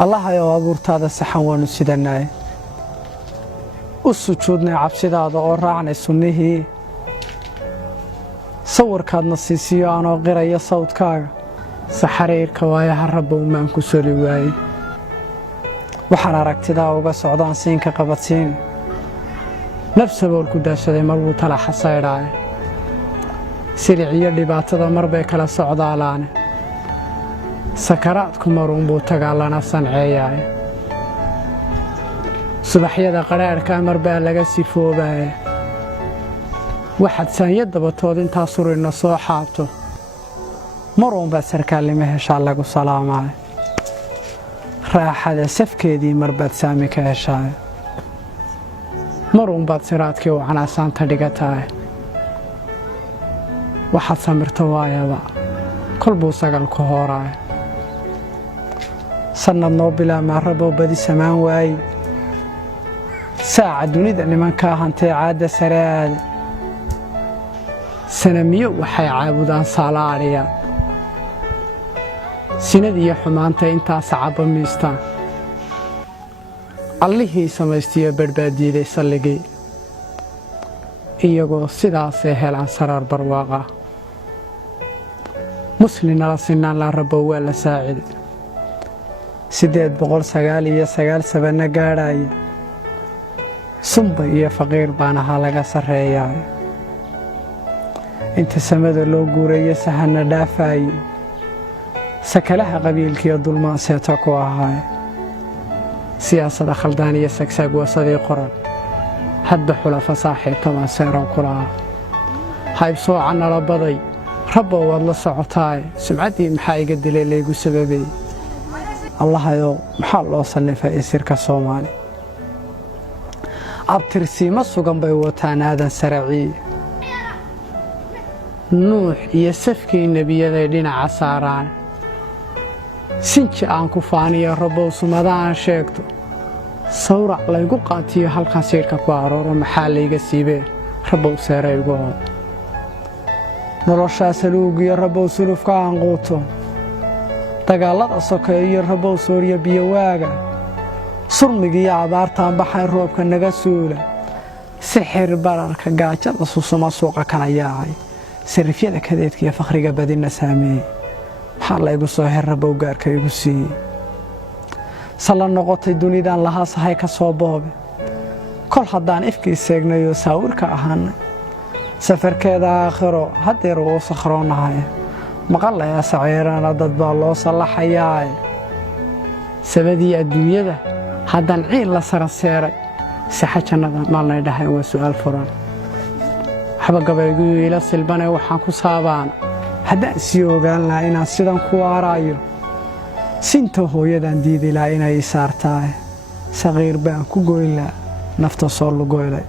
الله يا abuurtaada saxan waanu sidanay u sujuudnay cabsidaada oo raacnay sunnihii sawirkaadna siisiyo aanoo qiraya sawdkaaga saxariirka waayaha rabbow maan ku soli waayey waxaan aragtidaa uga socdaan siinka qabadsiin nafsabool ku daashaday marbuu tala xasaydhaaye silic iyo dhibaatada marbay kala socdaalaane sakaraadku maruunbuu tagaa lana sanceeyaaye subaxyada qadhaadhkaa marbaa laga sifoobaaye waxaad saanya dabatood intaa surina soo xaabto maruunbaad sarkaalnimo heshaa lagu salaamaaye raaxada safkeedii marbaad saami ka heshaaye maruunbaad siraadkii u canaasaanta dhigataaye waxaad samirto waayaba kol buu sagalku hooraaye sannad noo bilaamaa rabbow badi samaan waaye saaca dunida nimankaa hantee caadda sare aade sanamiyo waxay caabudaan saalaadhiya sinad iyo xumaanta intaa sacabba miistaan allihii samaystiyo badhbaadiiday salligii iyagoo sidaasay helaan saraar barwaaqa muslinala sinnaanlaa rabbow waa la saacide 899 sabanna gaadhaaya sunba iyo faqiir baan ahaa laga sarreeyaaye inta samada loo guurayo sahanna dhaafaaye sakalaha qabiilkiiyo dulmaan seeta ku ahaaye siyaasada khaldaan iyo sagsaag wasadii qoran hadba xulafa saaxiibtamaan seeran ku lahaa haybsooca nala baday rabbow waad la socotaaye sumcaddii maxaa iga dilay laygu sababay allahayow maxaa loo sannifay isirka soomaali abtirsiimo sugan bay wataan aadan saraciye nuux iyo safkii nebiyaday dhinaca saaraan sinji aan ku faaniyo rabbow sumada aan sheegto sawrac laygu qaatiyo halkan siidhka ku arooro maxaa layga siibeen rabbow seera igu hor noloshaa saluugiyo rabbow sulufka aan quuto dagaallada sokeeyo iyo rabbow soorya biyowaaga surmigiiyo abaartaan baxayn roobka naga suula sixir bararka gaajada susuma suuqa kana yaacay sarifyada kadeedka iyo fakhriga badina saameeyey maxaa laygu soo her rabbow gaarka igu siiyey salla noqotay dunidaan lahaa sahay ka soo boobe kol haddaan ifkii seegnayoo saawirka ahaanay safarkeeda aakhiro haddeer uu sakhroonahay maqalayaa saciirana dad baa loo sallaxayaaye sabadii adduunyada haddaan ciil la sara seeray sixa jannada maalnay dhahayn waa su'aal furan waxba gabayguyu ila silbanee waxaan ku saabaana haddaan sii ogaan lahaa inaan sidan ku waaraayo sinta hooyadaan diidi lahaa inay ii saartaaye saqiir baan ku goyn lahaa nafta soo lugoylay